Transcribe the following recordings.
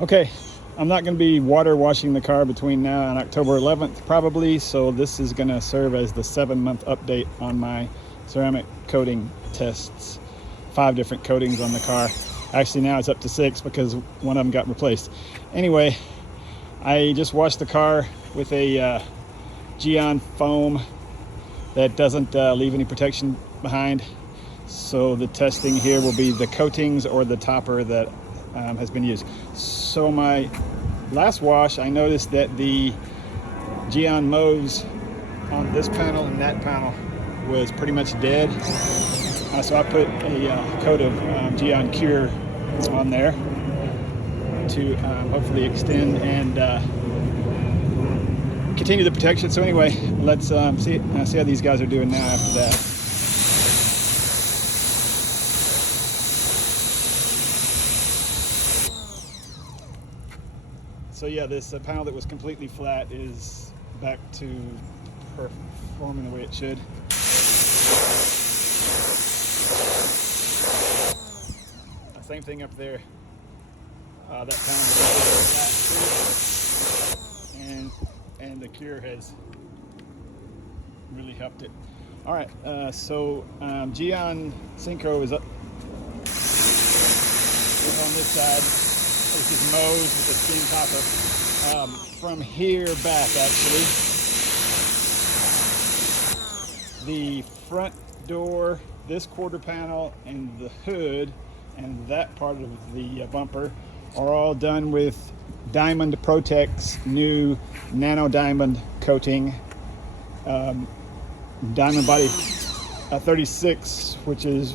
Okay, I'm not going to be water washing the car between now and October 11th probably, so this is going to serve as the 7-month update on my ceramic coating tests. 5 different coatings on the car. Actually now it's up to 6 because one of them got replaced. Anyway, I just washed the car with a Gyeon foam that doesn't leave any protection behind. So the testing here will be the coatings or the topper that has been used. So my last wash, I noticed that the Gyeon mauves on this panel and that panel was pretty much dead. So I put a coat of Gyeon Cure on there to hopefully extend and continue the protection. So anyway, let's see how these guys are doing now after that. So yeah, this panel that was completely flat is back to performing the way it should. Same thing up there. That panel was flat, and the Cure has really helped it. All right, so Gyeon Syncro is up on this side. This is mauve with a steam topper. From here back, actually, the front door, this quarter panel, and the hood, and that part of the bumper are all done with Diamond ProTech's new nanodiamond coating. Diamond Body 36, which is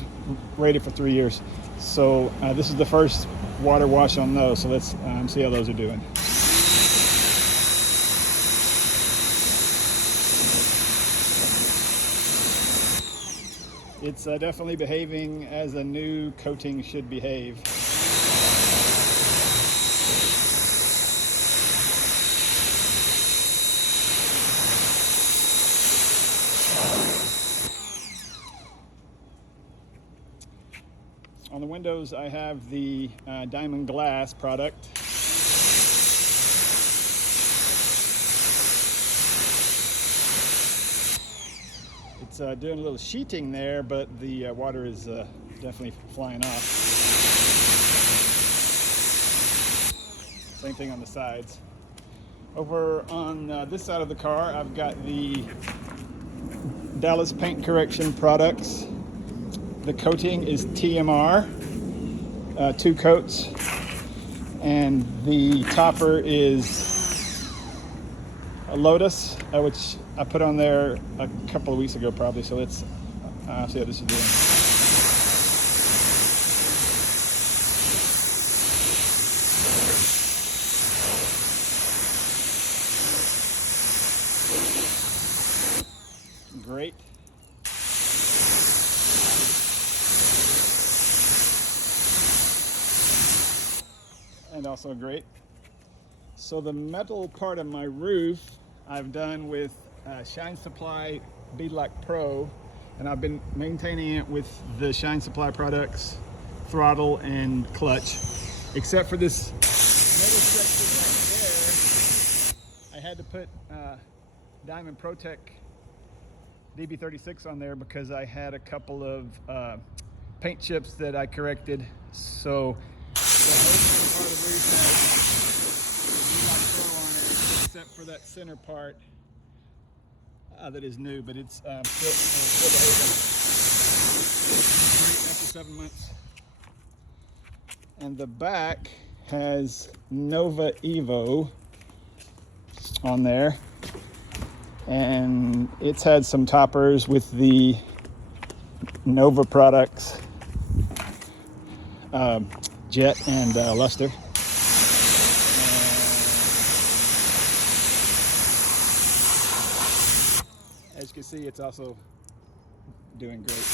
rated for 3 years. So this is the first water wash on those, so let's see how those are doing. It's definitely behaving as a new coating should behave. On the windows, I have the diamond glass product. It's doing a little sheeting there, but the water is definitely flying off. Same thing on the sides. Over on this side of the car, I've got the Dallas Paint Correction products. The coating is TMR, 2 coats, and the topper is a Lotus, which I put on there a couple of weeks ago probably, so let's see how this is doing. Great. And also great. So the metal part of my roof I've done with Shine Supply Beadlock Pro, and I've been maintaining it with the Shine Supply products, throttle and clutch, except for this middle section right there. I had to put Diamond ProTech DB36 on there because I had a couple of paint chips that I corrected. So the whole part of the roof has Beadlock Pro on it, except for that center part that is new, but it's still behaving great after 7 months. And the back has Nova EVO on there, and it's had some toppers with the Nova products, Jet and Luster. As you can see, it's also doing great.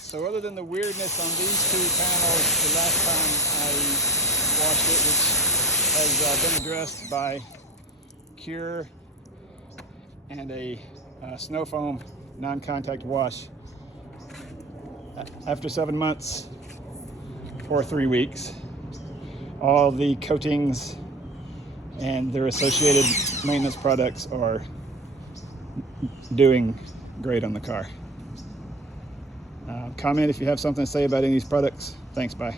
So other than the weirdness on these 2 panels, the last time I washed it, which has been addressed by Cure and a snow foam non-contact wash, after 7 months or 3 weeks, all the coatings and their associated maintenance products are doing great on the car. Comment if you have something to say about any of these products. Thanks, bye.